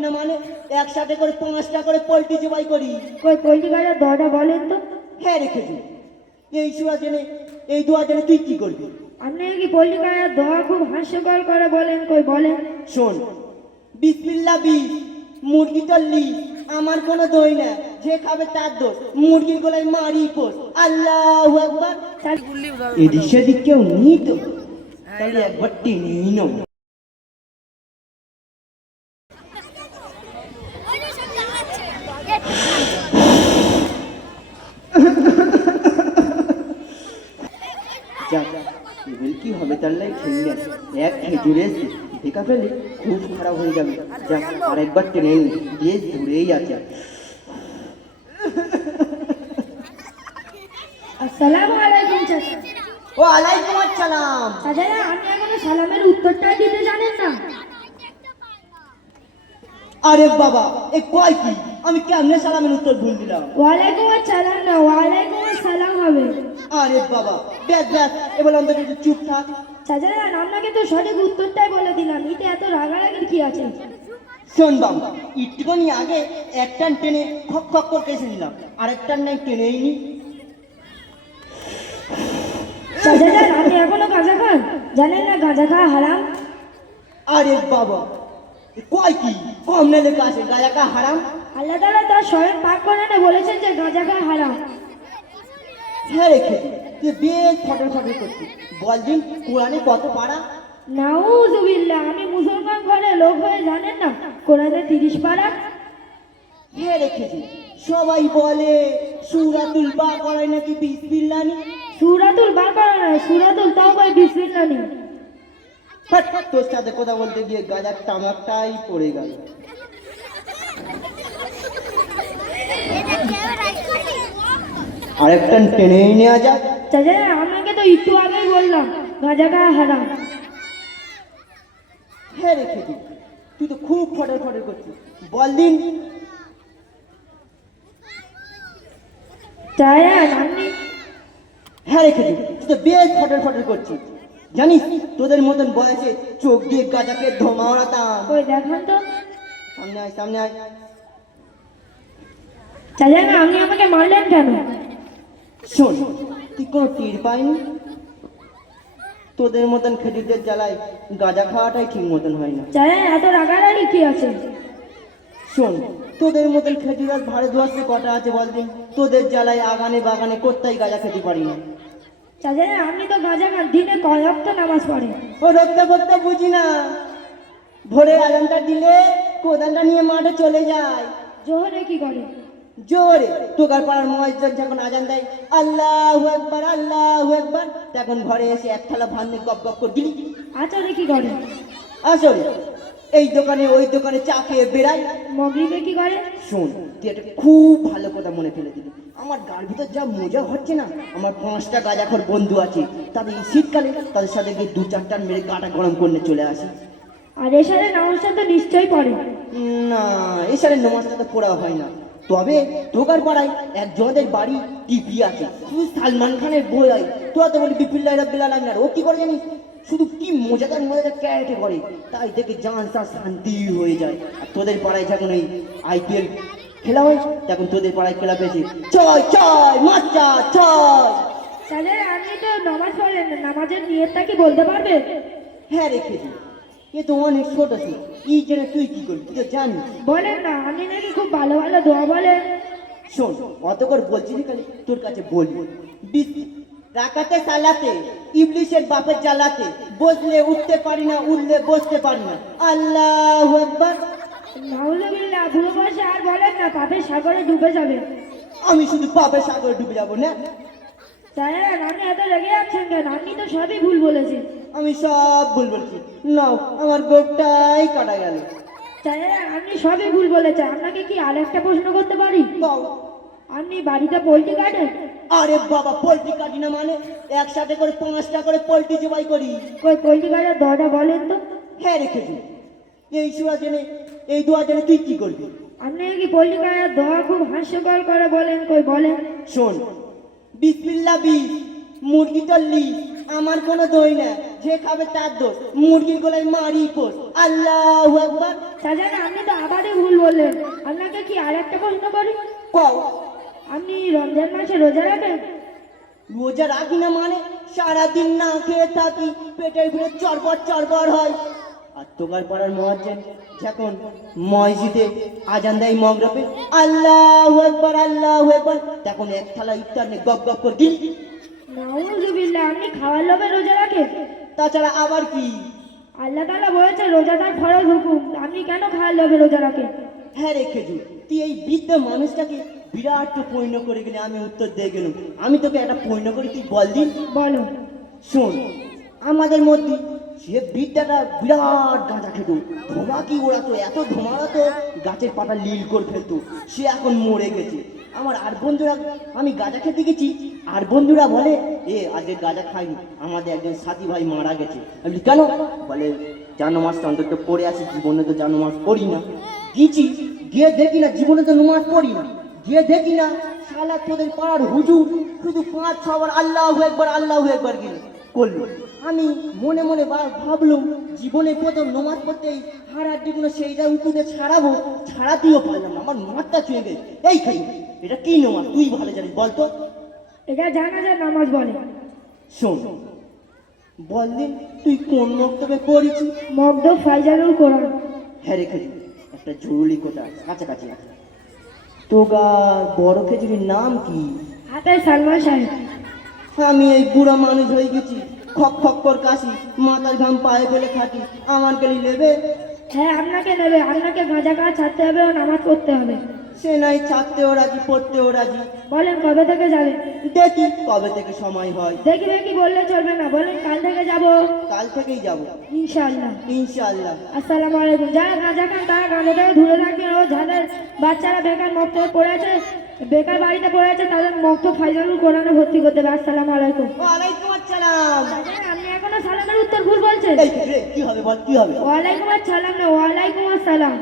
কাটি না মানে একসাথে করে 5টা করে পোল্ট্রি জবাই করি। কই পোল্ট্রি কাটার দরটা বলেন তো। হ্যাঁ রেখেছি। এই সুরা জেনে এই দুয়া জেনে তুই কি করবি? আপনি কি পোল্ট্রি কাটার দোয়া খুব হাস্যকর করে বলেন, কই বলেন। শোন, বিসমিল্লাহ বিস, মুরগি চল্লি, আমার কোনো দই না, যে খাবে তার দোষ, মুরগির গলায় মারি পোষ, আল্লাহু আকবার। এদিক সেদিক কেউ নেই তো, তাহলে একবার টেনেই নাও। কি হবে তার লাই খেললে এক খেজুরে দেখা ফেলে খুব খারাপ হয়ে যাবে। যাক আরেকবার টেনে বেশ দূরেই আছে। আসসালামু আলাইকুম চাচা। ওয়ালাইকুম আসসালাম। চাচা আপনি এখনো সালামের উত্তরটাই দিতে জানেন না? আরে বাবা এ কয় কি, আমি কেমনে সালামের উত্তর ভুল দিলাম? ওয়ালাইকুম আসসালাম না, ওয়ালাইকুম আসসালাম হবে। আরে বাবা ব্যাস ব্যাস, এবার অন্তত একটু চুপ থাক। চাচা আপনাকে তো সঠিক উত্তরটাই বলে দিলাম, এতে এত রাগারাগির কি আছে? শোন বাবা, একটুখানি আগে এক টান টেনে খক খক করে এসে নিলাম, আরেক টান নাই টেনেই নি। চাচা আপনি এখনো গাঁজা খান? জানেন না গাঁজা খাওয়া হারাম? আরে বাবা এ কয় কি, কম না লেখা আছে গাঁজা খাওয়া হারাম? আল্লাহ তাআলা তার স্বয়ং পাক কোরআনে বলেছেন যে গাঁজা খাওয়া হারাম। হ্যাঁ রেখে তুই বেশ ফটর ফটর করছিস, বল দিন কোরআনে কত পারা? নাউযুবিল্লাহ, আমি মুসলমান ঘরে লোক হয়ে জানেন না কোরআনে 30 পারা। হ্যাঁ রেখেছি, সবাই বলে সূরাতুল বাকারায় নাকি বিসমিল্লাহ নেই। সূরাতুল বাকারা নয়, সূরাতুল তাওবায় বিসমিল্লাহ নেই। ফাট তোর সাথে কথা বলতে গিয়ে গাজার টামাকটাই পড়ে গেল। আরেকটা টেনেই নেওয়া যাক। চাচা আপনাকে তো একটু আগেই বললাম গাঁজা খাওয়া হারাম। হ্যাঁ রেখেছি, তুই তো খুব ফটর ফটর করছিস, বল দিন। চাচা আপনি হ্যাঁ রেখেছি, তুই তো বেশ ফটর ফটর করছিস, জানিস তোদের মতন বয়সে চোখ দিয়ে গাজাকে ধোঁয়া ওড়াতাম। কই দেখান তো। সামনে আয় সামনে আয়। চাচা আপনি আমাকে মারলেন কেন? শোন, তুই কোনো টের পাইনি? তোদের মতন খেজুরদের জ্বালায় গাঁজা খাওয়াটাই ঠিক মতন হয় না। চাচা এত রাগারাগি কি আছে? শোন, তোদের মতন খেজুর আর ভারতবর্ষে কটা আছে বলদিন? তোদের জ্বালায় আগানে বাগানে কোথায় গাঁজা খেতে পারি না। চাচা আপনি তো গাঁজা খান, দিনে কয় ওয়াক্ত নামাজ পড়েন? ও রক্ত করতে বুঝি না, ভোরে আজানটা দিলে কোদালটা নিয়ে মাঠে চলে যায়। জোহরে কি করে? জোরে তোকার পাড়ার মুয়াজ্জিন যখন আজান দেয় আল্লাহু আকবার আল্লাহু আকবার, তখন ঘরে এসে এক থালা ভাত নিয়ে গপ গপ করে দিলি। আচরে কি করে? আসলে এই দোকানে ওই দোকানে চা খেয়ে বেড়াই। মগরিবে কি করে? শোন, তুই একটা খুব ভালো কথা মনে ফেলে দিলি। আমার গার ভিতর যা মজা হচ্ছে না, আমার 5টা গাঁজাখোর বন্ধু আছে, তাদের এই শীতকালে তাদের সাথে গিয়ে 2-4 টান মেরে গাটা গরম করে চলে আসি। আর এসারে নামাজটা তো নিশ্চয়ই পড়ে। না, এসারে নামাজটা তো পড়া হয় না, তবে তোকার পাড়ায় একজনের বাড়ি টিভি আছে, শুধু সালমান খানের বই হয়। তোরা তো বলি বিপিল্লাহ রাব্বিল আলামিন, ও কি করে জানিস? শুধু কি মজাদার মজাদার ক্যারেক্টার করে, তাই দেখে জান তা শান্তি হয়ে যায়। আর তোদের পাড়ায় যখন ওই IPL খেলা হয়, তখন তোদের পাড়ায় খেলা পেয়েছে ছয় ছয় মাচ্চা ছয়। চাচা আপনি তো নামাজ পড়েন না, নামাজের নিয়তটা কি বলতে পারবে? হ্যাঁ রেখেছি, এ তো অনেক ছোট ছিল, এই জন্য তুই কি করবি তুই তো জানিস। বলেন না, আপনি নাকি খুব ভালো ভালো দোয়া বলেন। শোন, অত করে বলছি না, খালি তোর কাছে বলবো। রাকাতে সালাতে ইবলিশের বাপের জ্বালাতে, বসলে উঠতে পারি না, উঠলে বসতে পারি না, আল্লাহু আকবার। নাউযুবিল্লাহ, বুড়ো বয়সে আর বলেন না, পাপের সাগরে ডুবে যাবে। আমি শুধু পাপের সাগরে ডুবে যাবো না? চাচা আপনি এত রেগে যাচ্ছেন কেন? আপনি তো সবই ভুল বলেছেন। আমি সব ভুল বলছি, নাও আমার গোপটাই কাটা গেল। চাচা আপনি সবই ভুল বলেছেন। আপনাকে কি আর একটা প্রশ্ন করতে পারি? বাউ। আপনি বাড়িতে পোল্ট্রি কাটেন? আরে বাবা, পোল্ট্রি কাটি না মানে একসাথে করে 5টা করে পোল্ট্রি জবাই করি। কই পোল্ট্রি কাটার দরটা বলেন তো। হ্যাঁ রেখেছি, এই সুরা জেনে এই দুয়া জেনে তুই কি করবি? আপনি কি পোল্ট্রি কাটার দোয়া খুব হাস্যকর করে বলেন, কই বলেন। শোন, বিসমিল্লাহ বিস, মুরগি চল্লি, আমার কোনো দই না, যে খাবে তার দোষ, মুরগির গলায় মারি পোষ। আল্লাহু আকবার। শাহজাহান আপনি তো আবারই ভুল বললেন। আপনাকে কি আর একটা প্রশ্ন করি? কও। আপনি রমজান মাসে রোজা রাখেন? রোজা রাখি না মানে সারাদিন না খেয়ে থাকি, পেটের ভিতরে চরবর চরবর হয়। আর তোকার পাড়ার মুয়াজ্জিন যখন মসজিদে আজান দেয় মগরিবে, আল্লাহু আকবার আল্লাহু আকবার, তখন এক থালা ইফতার নিয়ে গপ গপ করে গিলি। নাউজুবিল্লাহ, আপনি খাওয়ার লোভে রোজা রাখেন? তাছাড়া আবার কি? আল্লাহ তাআলা বলেছে রোজাদার ফরজ হুকুম, আপনি কেন খাওয়ার লোভে রোজা রাখেন? হ্যাঁ রে খেজুর, তুই এই বৃদ্ধ মানুষটাকে বিরাট পৈন্য করে গেলে আমি উত্তর দিয়ে গেলাম। আমি তোকে একটা পৈন্য করি, তুই বল দিন। বলো। শোন, আমাদের মধ্যে সে বৃদ্ধাটা বিরাট গাঁজা খেত, ধোঁয়া কি ওড়াতো, এত ধোঁয়াতো গাছের পাতা লীল করে ফেলতো। সে এখন মরে গেছে। আমার আর বন্ধুরা, আমি গাঁজা খেতে গেছি, আর বন্ধুরা বলে আজকে গাঁজা খাইনি, আমাদের একজন সাথী ভাই মারা গেছে। আমি বলি, কেন? বলে জানো মাসটা অন্তত পড়ে আসি, জীবনে তো জানো মাস পড়ি না। গিয়েছি, গিয়ে দেখি না জীবনে তো নমাজ পড়ি না, গিয়ে দেখি না শালা তোদের পাড়ার হুজুর শুধু 5-6 বার আল্লাহু একবার গেল করলো। আমি মনে মনে ভাবলাম জীবনে প্রথম নমাজ পড়তেই হারার দিগুলো সেইটা উঁচুতে ছাড়াবো, ছাড়াতেও পারলাম না, আমার মাথা ছুঁয়ে গেছে। এই খাই, এটা কি নমাজ তুই ভালো জানিস, বলতো? এটা জানাজার নামাজ বলে। শোন, বলদিন তুই কোন মক্তবে করেছিস? মগদ ফাইজানুল কোরআন। হ্যাঁ রে খেজুর, একটা জরুরি কথা কাছাকাছি আছে। তোগা বড় খেজুরির নাম কি? হাতে সালমান সাহেব। আমি এই বুড়া মানুষ হয়ে গেছি, খক খক কর কাশি, মাথার ঘাম পায়ে ফেলে খাটি, আমার গেলি নেবে? হ্যাঁ আপনাকে নেবে, আপনাকে গাঁজা খাওয়া ছাড়তে হবে ও নামাজ পড়তে হবে। সে নাই ছাড়তেও রাজি, পড়তেও রাজি। বলেন কবে থেকে যাবেন? দেখি কবে থেকে সময় হয়। দেখি দেখি বললে চলবে না, বলেন কাল থেকে যাব। কাল থেকেই যাব ইনশাআল্লাহ। ইনশাআল্লাহ। আসসালামু আলাইকুম। যারা গাঁজা খান তারা গাঁজা থেকে দূরে থাকবেন, ও যাদের বাচ্চারা বেকার মক্তবে পড়ে আছে, বেকার বাড়িতে পড়ে আছে, তাদের মক্তব ফাইজানুল কোরআনে ভর্তি করতে হবে। আসসালামু আলাইকুম। ওয়ালাইকুম আসসালাম। আপনি এখনো সালামের উত্তর ভুল বলছেন। এই রে, কি হবে বল, কি হবে? ওয়ালাইকুম আসসালাম না, ওয়ালাইকুম আসসালাম।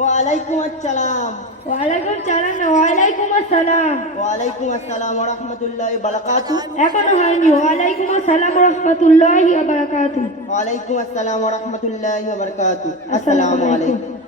ওয়ালাইকুম আসসালাম। ওয়ালাইকুম সালাম না, ওয়ালাইকুম আসসালাম। ওয়ালাইকুম আসসালাম ওয়া রাহমাতুল্লাহি ওয়া বারাকাতুহু। এখনো হয়নি। ওয়ালাইকুম আসসালাম ওয়া রাহমাতুল্লাহি ওয়া বারাকাতুহু। ওয়ালাইকুম আসসালাম ওয়া রাহমাতুল্লাহি ওয়া বারাকাতুহু। আসসালামু আসসালামু আলাইকুম। আলাইকুম।